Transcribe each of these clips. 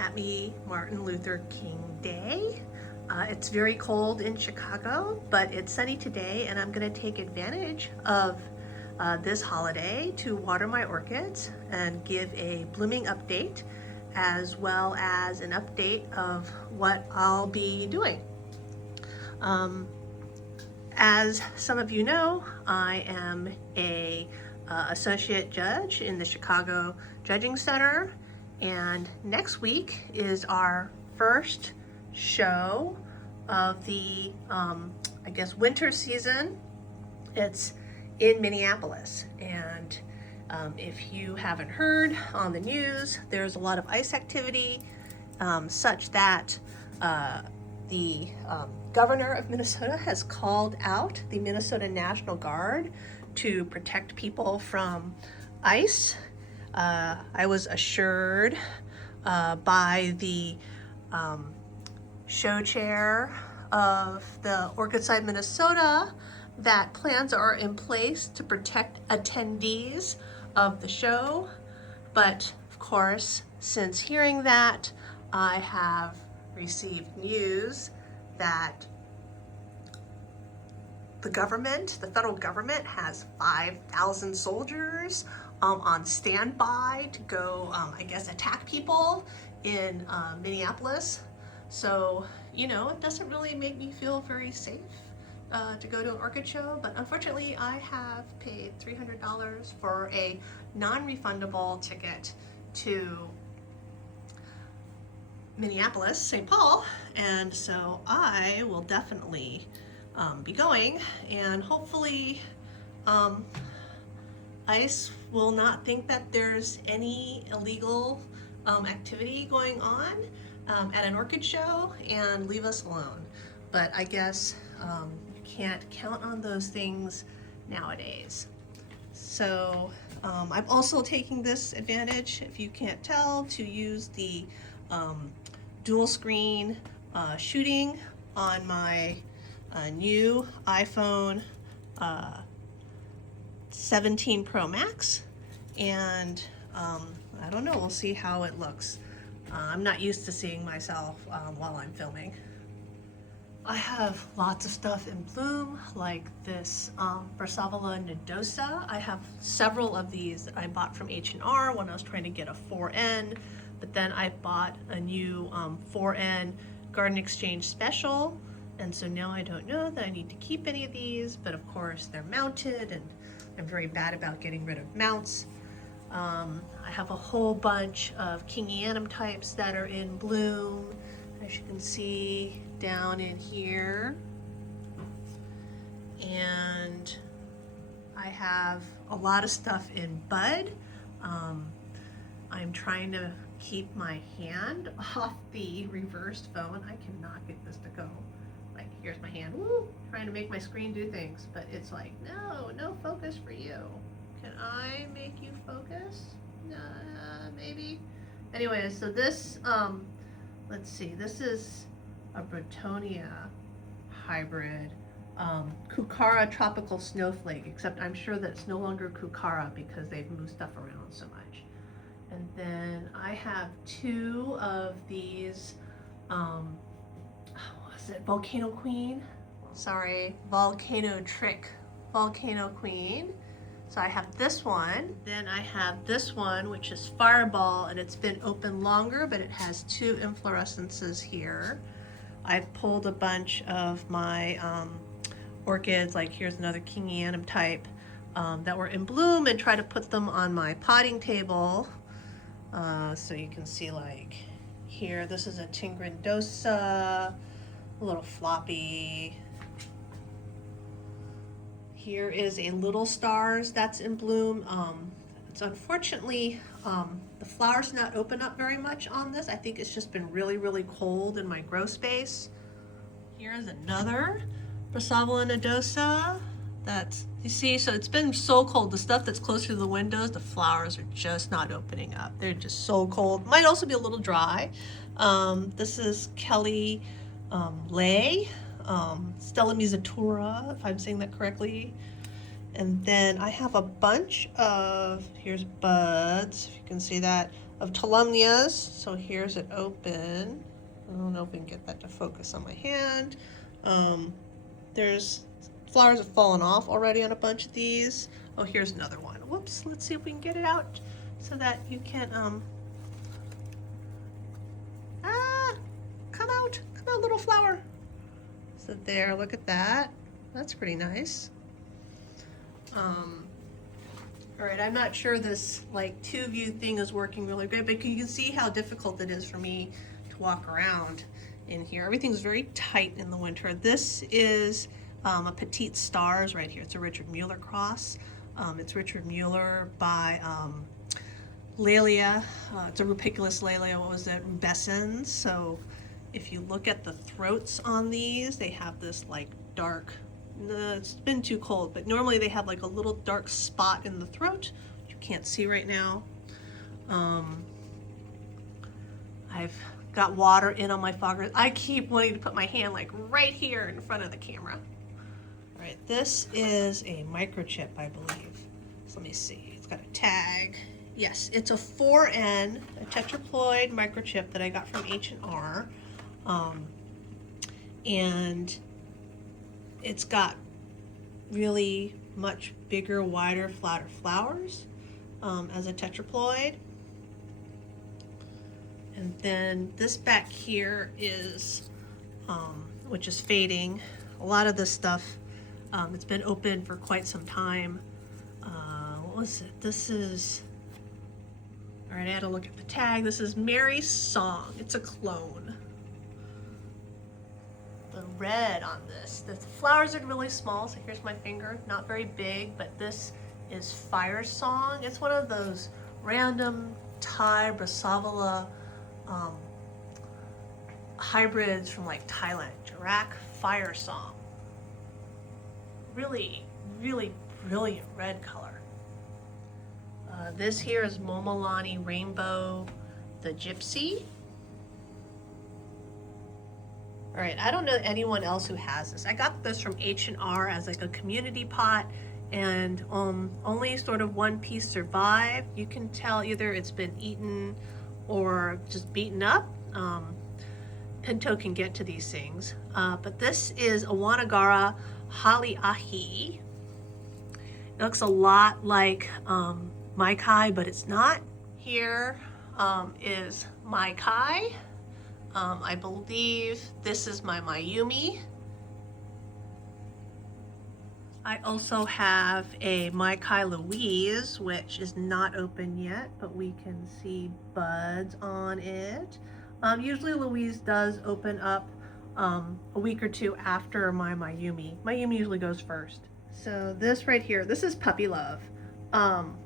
Happy Martin Luther King Day. It's very cold in Chicago, but it's sunny today, and I'm going to take advantage of this holiday to water my orchids and give a blooming update, as well as an update of what I'll be doing. As some of you know, I am a associate judge in the Chicago Judging Center, and next week is our first show of the I guess winter season. It's in Minneapolis, and if you haven't heard on the news, there's a lot of ice activity, such that the governor of Minnesota has called out the Minnesota National Guard to protect people from ice. I was assured by the show chair of the Orchid side Minnesota that plans are in place to protect attendees of the show. But of course, since hearing that, I have received news that the federal government has 5,000 soldiers on standby to go, I guess, attack people in Minneapolis. So, you know, it doesn't really make me feel very safe to go to an orchid show, but unfortunately I have paid $300 for a non-refundable ticket to Minneapolis, St. Paul, and so I will definitely be going, and hopefully ICE will not think that there's any illegal activity going on at an orchid show and leave us alone. But I guess you can't count on those things nowadays. So I'm also taking this advantage, if you can't tell, to use the dual screen shooting on my new iPhone 17 Pro Max, and I don't know, we'll see how it looks. I'm not used to seeing myself while I'm filming. I have lots of stuff in bloom, like this Brassavola nodosa. I have several of these that I bought from H&R when I was trying to get a 4N, but then I bought a new 4N Garden Exchange Special, and so now I don't know that I need to keep any of these, but of course they're mounted, and I'm very bad about getting rid of mounts. I have a whole bunch of Kingianum types that are in bloom, as you can see down in here. And I have a lot of stuff in bud. I'm trying to keep my hand off the reversed phone. I cannot get this to go. Like, here's my hand, woo, trying to make my screen do things, but it's like, no focus for you. Can I make you focus? Maybe. Anyway, so this, let's see, this is a Bretonia hybrid, Kukara Tropical Snowflake, except I'm sure that it's no longer Kukara because they've moved stuff around so much. And then I have two of these, what was it, Volcano Queen? Sorry, Volcano Queen. So I have this one, then I have this one, which is Fireball, and it's been open longer, but it has two inflorescences here. I've pulled a bunch of my orchids, like here's another Kingianum type, that were in bloom, and try to put them on my potting table. So you can see, like here, this is a Tingrandosa, a little floppy. Here is a Little Stars that's in bloom. It's unfortunately, the flowers not open up very much on this. I think it's just been really cold in my grow space. Here's another Brassavola nodosa. That's, you see, so it's been so cold. The stuff that's closer to the windows, the flowers are just not opening up. They're just so cold. Might also be a little dry. This is Kelly Lay. Stella Musitura, if I'm saying that correctly. And then I have a bunch of, here's buds, if you can see that, of Tolumnias. So here's it open. I don't know if we can get that to focus on my hand. There's flowers have fallen off already on a bunch of these. Oh, here's another one. Whoops, let's see if we can get it out so that you can, come out little flower. So there, look at that. That's pretty nice. All right, I'm not sure this like 2-view thing is working really good, but you can see how difficult it is for me to walk around in here. Everything's very tight in the winter. This is a Petite Stars right here. It's a Richard Mueller cross. It's Richard Mueller by Laelia. It's a Rupiculus Laelia, what was it, rubescens. So if you look at the throats on these, they have this like dark, it's been too cold, but normally they have like a little dark spot in the throat, which you can't see right now. I've got water in on my fogger. I keep wanting to put my hand like right here in front of the camera. All right, this is a microchip, I believe. So let me see, it's got a tag. Yes, it's a 4N, a tetraploid microchip that I got from H&R. And it's got really much bigger, wider, flatter flowers as a tetraploid. And then this back here is, which is fading. A lot of this stuff, it's been open for quite some time. What was it? This is, all right, I had to look at the tag. This is Mary's Song. It's a clone. The red on this. The flowers are really small, so here's my finger, not very big, but this is Fire Song. It's one of those random Thai Brassavola hybrids from like Thailand. Jarak Fire Song. Really, really brilliant red color. This here is Momolani Rainbow, the Gypsy. All right, I don't know anyone else who has this. I got this from H&R as like a community pot, and only sort of one piece survived. You can tell either it's been eaten or just beaten up. Pinto can get to these things. But this is Awanagara Haliahi. It looks a lot like Mai Kai, but it's not. Here is Mai Kai. I believe this is my Mayumi. I also have a Mai Kai Louise, which is not open yet, but we can see buds on it. Usually Louise does open up a week or two after my Mayumi. Mayumi usually goes first. So this right here, this is Puppy Love,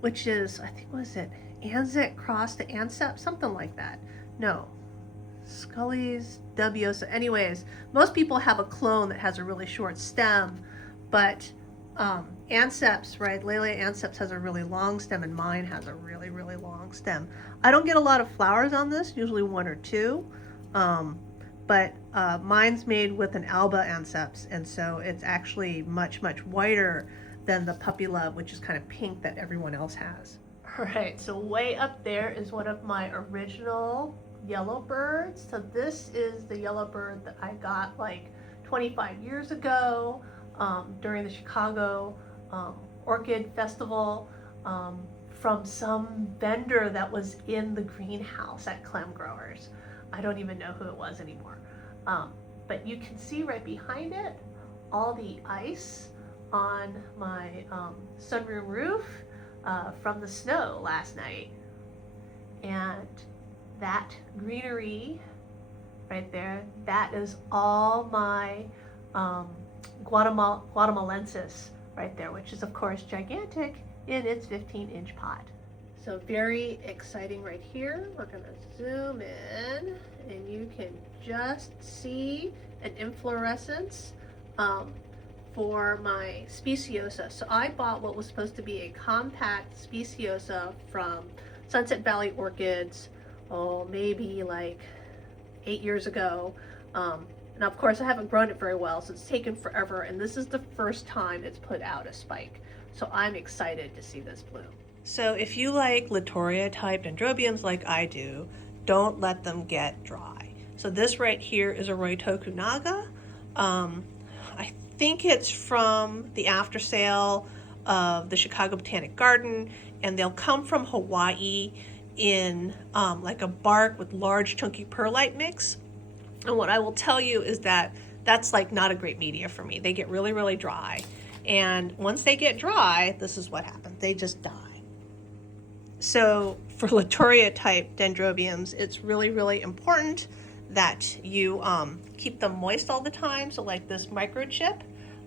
which is, I think, what is it? Anzic cross to Anceps, something like that. No. Scully's Wiosa. Anyways, most people have a clone that has a really short stem, but Anceps, right? Laelia Anceps has a really long stem, and mine has a really, really long stem. I don't get a lot of flowers on this, usually 1 or 2, but mine's made with an Alba Anceps, and so it's actually much, much whiter than the Puppy Love, which is kind of pink that everyone else has. All right, so way up there is one of my original yellow birds. So this is the yellow bird that I got like 25 years ago during the Chicago Orchid Festival from some vendor that was in the greenhouse at Clem Growers. I don't even know who it was anymore. But you can see right behind it all the ice on my sunroom roof from the snow last night. And that greenery right there, that is all my Guatemalensis right there, which is of course gigantic in its 15-inch pot. So very exciting right here. We're gonna zoom in and you can just see an inflorescence for my speciosa. So I bought what was supposed to be a compact speciosa from Sunset Valley Orchids, maybe like 8 years ago. And of course I haven't grown it very well, so it's taken forever, and this is the first time it's put out a spike. So I'm excited to see this bloom. So if you like Latoria type Dendrobiums like I do, don't let them get dry. So this right here is a Roitoku Naga. I think it's from the after sale of the Chicago Botanic Garden, and they'll come from Hawaii in like a bark with large chunky perlite mix. And what I will tell you is that that's like not a great media for me. They get really, really dry. And once they get dry, this is what happens. They just die. So for Latoria type Dendrobiums, it's really, really important that you keep them moist all the time. So like this microchip,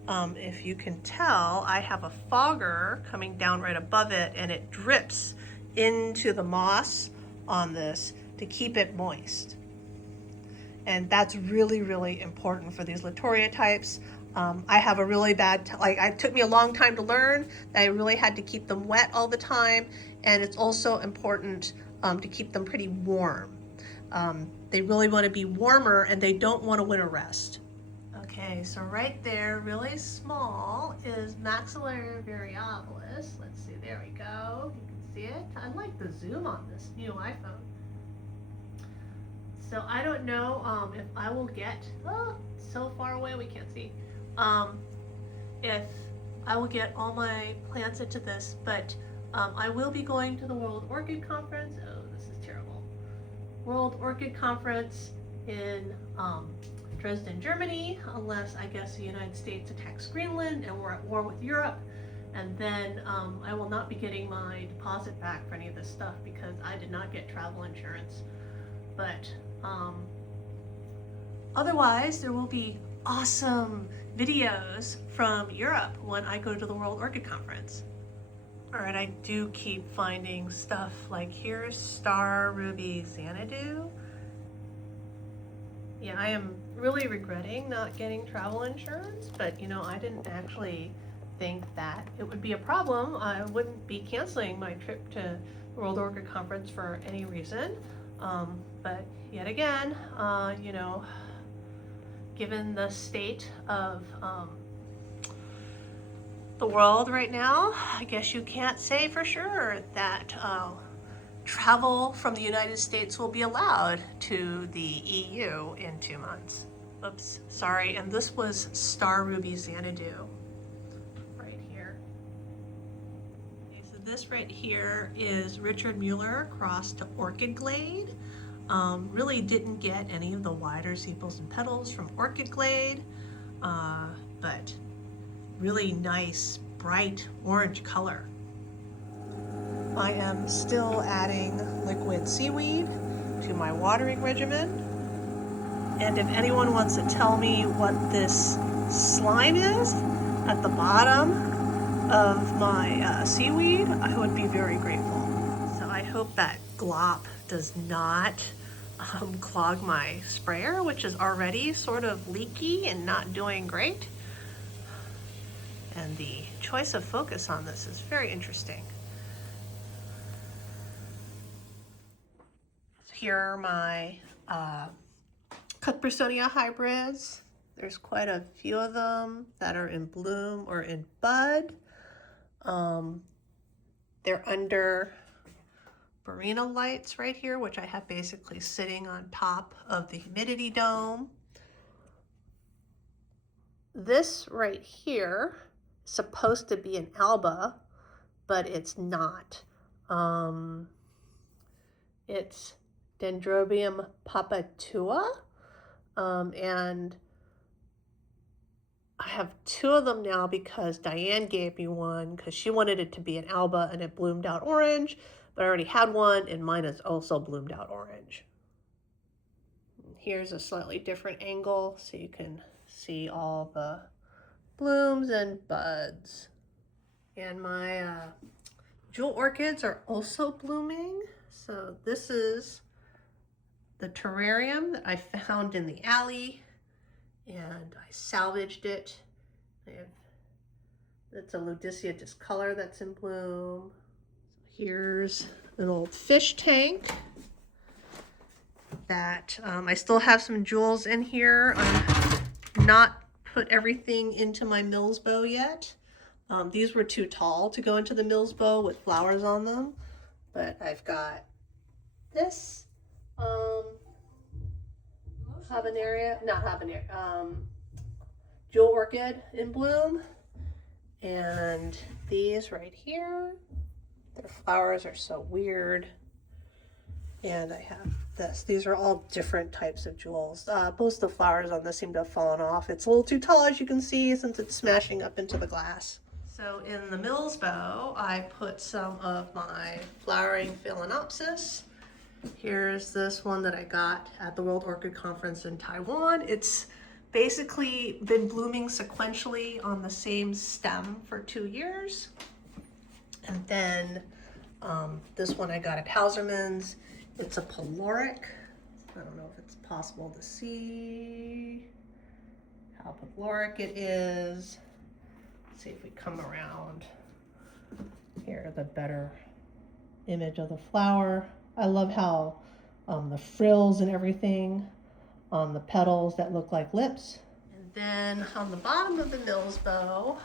if you can tell, I have a fogger coming down right above it, and it drips into the moss on this to keep it moist. And that's really, really important for these Latoria types. I have a really bad, it took me a long time to learn that I really had to keep them wet all the time. And it's also important to keep them pretty warm. They really want to be warmer, and they don't want to winter rest. Okay, so right there, really small, is Maxillary variabilis. Let's see, there we go. You can see it. I like the zoom on this new iPhone. So I don't know if I will get, so far away we can't see, if I will get all my plants into this, but I will be going to the World Orchid Conference. Oh, this is terrible. World Orchid Conference in Dresden, Germany, unless I guess the United States attacks Greenland and we're at war with Europe. And then I will not be getting my deposit back for any of this stuff because I did not get travel insurance. But otherwise, there will be awesome videos from Europe when I go to the World Orchid Conference. All right, I do keep finding stuff like here's Star Ruby Xanadu. Yeah, I am really regretting not getting travel insurance, but you know, I didn't actually think that it would be a problem. I wouldn't be canceling my trip to the World Orchid Conference for any reason. But yet again, you know, given the state of the world right now, I guess you can't say for sure that travel from the United States will be allowed to the EU in 2 months. Oops, sorry, and this was Star Ruby Xanadu right here. Okay, so this right here is Richard Mueller crossed to Orchid Glade. Really didn't get any of the wider sepals and petals from Orchid Glade, but really nice, bright orange color. I am still adding liquid seaweed to my watering regimen. And if anyone wants to tell me what this slime is at the bottom of my seaweed, I would be very grateful. So I hope that glop does not clog my sprayer, which is already sort of leaky and not doing great. And the choice of focus on this is very interesting. Here are my Cuthbertsonia hybrids. There's quite a few of them that are in bloom or in bud. They're under Barina lights right here, which I have basically sitting on top of the humidity dome. This right here is supposed to be an alba, but it's not. It's Dendrobium papatua, and I have 2 of them now because Diane gave me one because she wanted it to be an alba and it bloomed out orange, but I already had one and mine is also bloomed out orange. Here's a slightly different angle so you can see all the blooms and buds. And my jewel orchids are also blooming. So this is the terrarium that I found in the alley, and I salvaged it. It's a Ludicea discolor that's in bloom. Here's an old fish tank that I still have some jewels in here. I'm not put everything into my Mills bow yet. These were too tall to go into the Mills bow with flowers on them, but I've got this jewel orchid in bloom, and these right here. Their flowers are so weird. And I have this. These are all different types of jewels. Most of the flowers on this seem to have fallen off. It's a little too tall, as you can see, since it's smashing up into the glass. So in the Mills bow, I put some of my flowering Phalaenopsis. Here's this one that I got at the World Orchid Conference in Taiwan. It's basically been blooming sequentially on the same stem for 2 years. And then this one I got at Hauserman's. It's a pyloric. I don't know if it's possible to see how pyloric it is. Let's see if we come around. Here, the better image of the flower. I love how the frills and everything on the petals that look like lips. And then on the bottom of the Mills bow,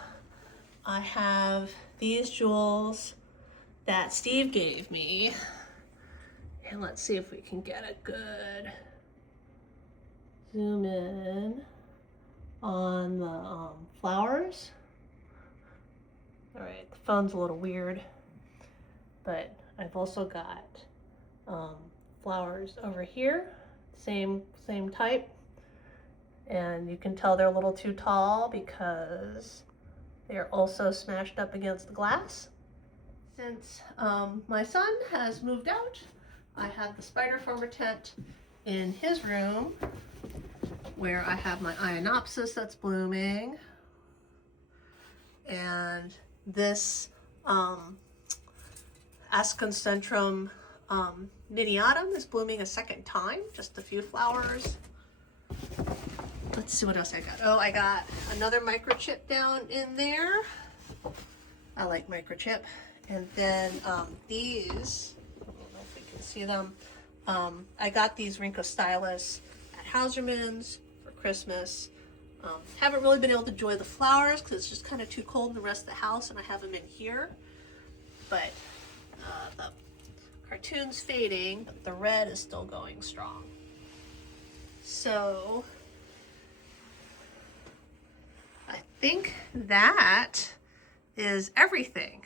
I have these jewels that Steve gave me. And let's see if we can get a good zoom in on the flowers. All right, the phone's a little weird, but I've also got flowers over here, same type. And you can tell they're a little too tall because they're also smashed up against the glass. Since my son has moved out, I have the spider farmer tent in his room where I have my Ionopsis that's blooming. And this Asconcentrum miniatum is blooming a second time, just a few flowers. Let's see what else I got. Oh, I got another microchip down in there. I like microchip. And then these, I don't know if we can see them. I got these Rhynchostylus at Hauserman's for Christmas. Haven't really been able to enjoy the flowers because it's just kind of too cold in the rest of the house, and I have them in here. But the cartoon's fading, but the red is still going strong. So I think that is everything.